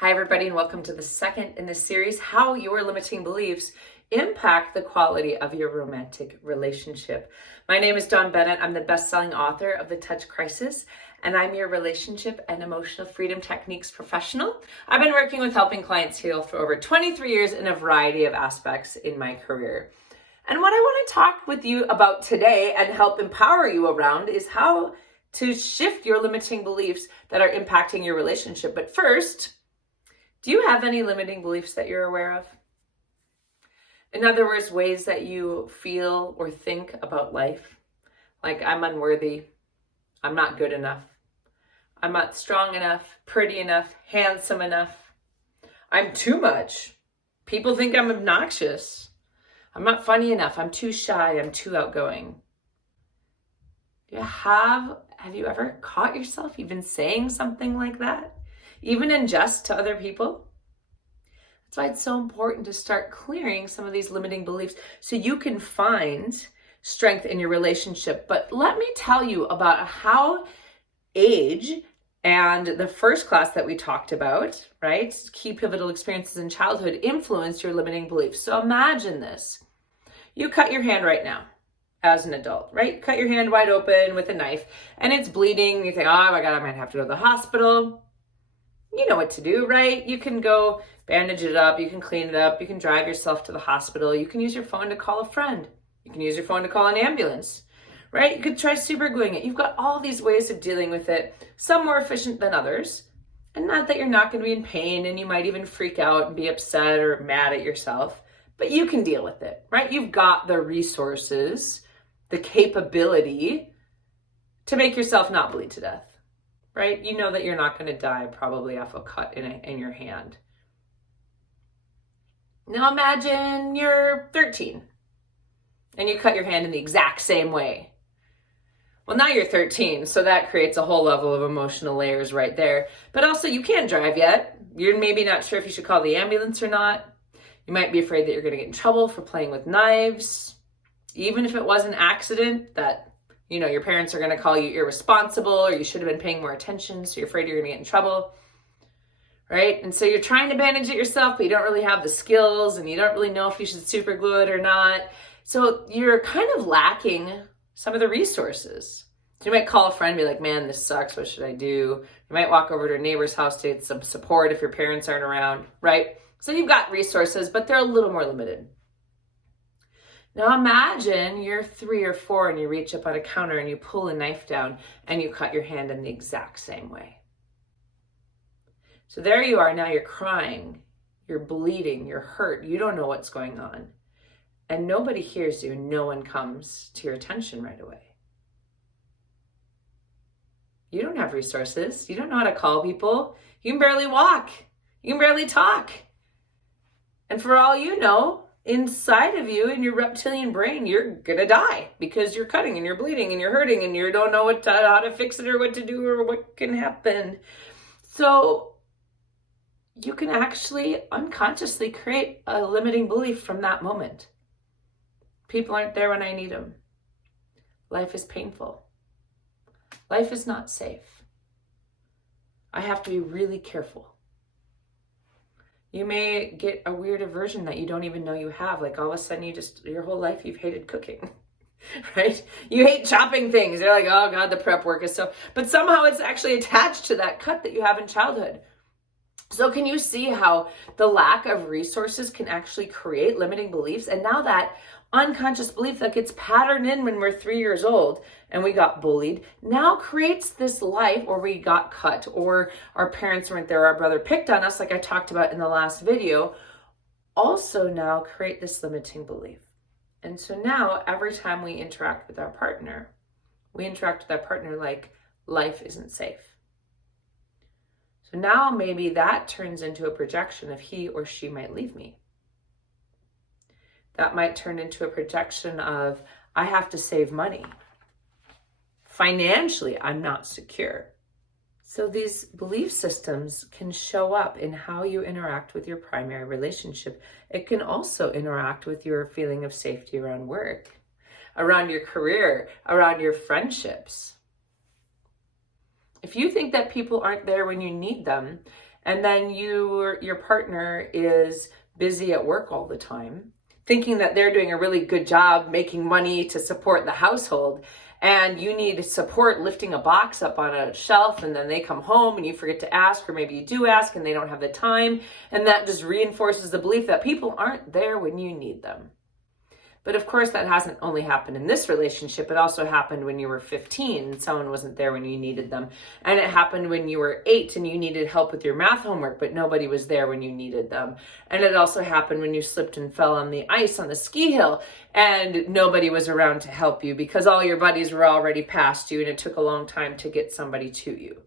Hi, everybody, and welcome to the second in this series, How Your Limiting Beliefs Impact the Quality of Your Romantic Relationship. My name is Dawn Bennett. I'm the best-selling author of The Touch Crisis, and I'm your relationship and emotional freedom techniques professional. I've been working with helping clients heal for over 23 years in a variety of aspects in my career. And what I want to talk with you about today and help empower you around is how to shift your limiting beliefs that are impacting your relationship. But first, do you have any limiting beliefs that you're aware of? In other words, ways that you feel or think about life. Like, I'm unworthy, I'm not good enough, I'm not strong enough, pretty enough, handsome enough, I'm too much, people think I'm obnoxious, I'm not funny enough, I'm too shy, I'm too outgoing. Have you ever caught yourself even saying something like that? Even in jest to other people? That's why it's so important to start clearing some of these limiting beliefs so you can find strength in your relationship. But let me tell you about how age and the first class that we talked about, right? Key pivotal experiences in childhood influence your limiting beliefs. So imagine this. You cut your hand right now as an adult, right? Cut your hand wide open with a knife and it's bleeding. You think, oh my God, I might have to go to the hospital. You know what to do, right? You can go bandage it up, you can clean it up, you can drive yourself to the hospital, you can use your phone to call a friend, you can use your phone to call an ambulance, right? You could try super gluing it. You've got all these ways of dealing with it, some more efficient than others. And not that you're not going to be in pain and you might even freak out and be upset or mad at yourself, but you can deal with it, right? You've got the resources, the capability to make yourself not bleed to death. Right? You know that you're not going to die probably off a cut in your hand. Now imagine you're 13 and you cut your hand in the exact same way. Well, now you're 13, so that creates a whole level of emotional layers right there. But also, you can't drive yet. You're maybe not sure if you should call the ambulance or not. You might be afraid that you're going to get in trouble for playing with knives. Even if it was an accident, that your parents are going to call you irresponsible or you should have been paying more attention, so you're afraid you're going to get in trouble, right? And so you're trying to bandage it yourself, but you don't really have the skills and you don't really know if you should super glue it or not. So you're kind of lacking some of the resources. So you might call a friend and be like, man, this sucks. What should I do? You might walk over to a neighbor's house to get some support if your parents aren't around, right? So you've got resources, but they're a little more limited. Now imagine you're 3 or 4 and you reach up on a counter and you pull a knife down and you cut your hand in the exact same way. So there you are, now you're crying, you're bleeding, you're hurt, you don't know what's going on. And nobody hears you, no one comes to your attention right away. You don't have resources, you don't know how to call people, you can barely walk, you can barely talk. And for all you know, inside of you, in your reptilian brain, you're gonna die because you're cutting and you're bleeding and you're hurting and you don't know how to fix it or what to do or what can happen. So you can actually unconsciously create a limiting belief from that moment. People aren't there when I need them. Life is painful. Life is not safe. I have to be really careful. You may get a weird aversion that you don't even know you have. Like all of a sudden your whole life you've hated cooking, right? You hate chopping things. You're like, oh God, the prep work is so, but somehow it's actually attached to that cut that you have in childhood. So can you see how the lack of resources can actually create limiting beliefs? And now that unconscious belief that gets patterned in when we're 3 years old and we got bullied now creates this life, or we got cut, or our parents weren't there, our brother picked on us, like I talked about in the last video, also now create this limiting belief. And so now every time we interact with our partner, we interact with that partner like life isn't safe. So now maybe that turns into a projection of he or she might leave me. That might turn into a projection of I have to save money. Financially, I'm not secure. So these belief systems can show up in how you interact with your primary relationship. It can also interact with your feeling of safety around work, around your career, around your friendships. If you think that people aren't there when you need them, and then your partner is busy at work all the time, thinking that they're doing a really good job making money to support the household, and you need support lifting a box up on a shelf, and then they come home and you forget to ask, or maybe you do ask and they don't have the time, and that just reinforces the belief that people aren't there when you need them. But of course, that hasn't only happened in this relationship. It also happened when you were 15 and someone wasn't there when you needed them. And it happened when you were 8 and you needed help with your math homework, but nobody was there when you needed them. And it also happened when you slipped and fell on the ice on the ski hill and nobody was around to help you because all your buddies were already past you and it took a long time to get somebody to you.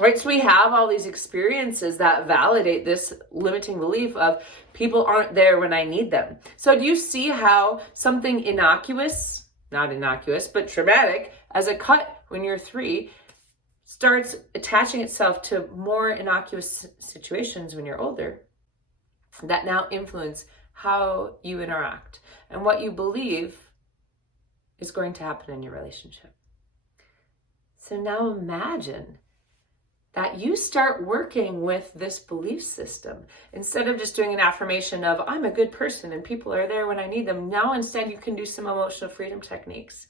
Right, so we have all these experiences that validate this limiting belief of people aren't there when I need them. So do you see how something innocuous, not innocuous, but traumatic, as a cut when you're 3, starts attaching itself to more innocuous situations when you're older that now influence how you interact and what you believe is going to happen in your relationship. So now imagine that you start working with this belief system. Instead of just doing an affirmation of, I'm a good person and people are there when I need them, now instead you can do some emotional freedom techniques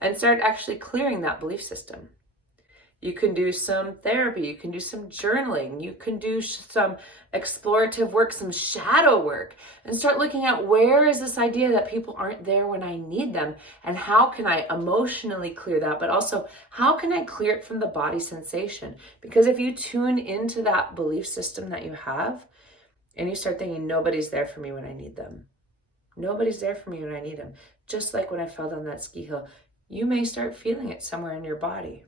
and start actually clearing that belief system. You can do some therapy, you can do some journaling, you can do some explorative work, some shadow work, and start looking at where is this idea that people aren't there when I need them, and how can I emotionally clear that, but also how can I clear it from the body sensation? Because if you tune into that belief system that you have, and you start thinking, nobody's there for me when I need them. Nobody's there for me when I need them. Just like when I fell down that ski hill, you may start feeling it somewhere in your body.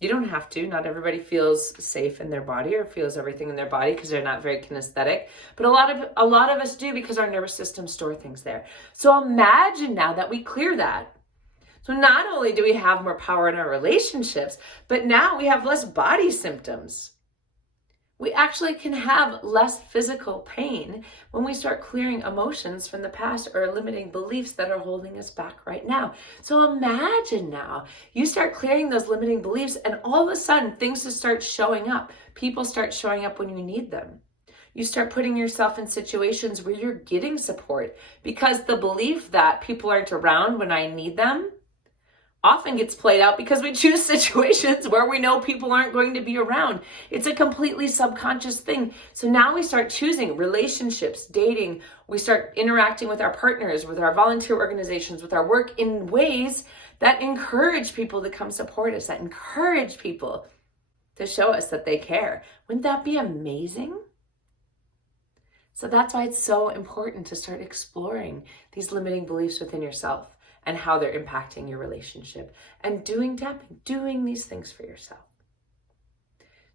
You don't have to. Not everybody feels safe in their body or feels everything in their body because they're not very kinesthetic. But a lot of us do because our nervous system store things there. So imagine now that we clear that. So not only do we have more power in our relationships, but now we have less body symptoms. We actually can have less physical pain when we start clearing emotions from the past or limiting beliefs that are holding us back right now. So imagine now you start clearing those limiting beliefs and all of a sudden things just start showing up. People start showing up when you need them. You start putting yourself in situations where you're getting support because the belief that people aren't around when I need them often gets played out because we choose situations where we know people aren't going to be around. It's a completely subconscious thing. So now we start choosing relationships, dating, we start interacting with our partners, with our volunteer organizations, with our work in ways that encourage people to come support us, that encourage people to show us that they care. Wouldn't that be amazing? So that's why it's so important to start exploring these limiting beliefs within yourself and how they're impacting your relationship, and doing tapping, doing these things for yourself.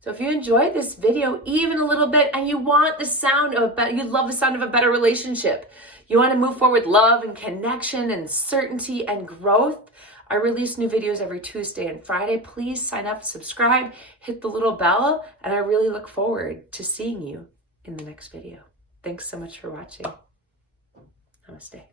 So if you enjoyed this video even a little bit and you want the sound of you love the sound of a better relationship, you want to move forward with love and connection and certainty and growth, I release new videos every Tuesday and Friday. Please sign up, subscribe, hit the little bell, and I really look forward to seeing you in the next video. Thanks so much for watching. Namaste.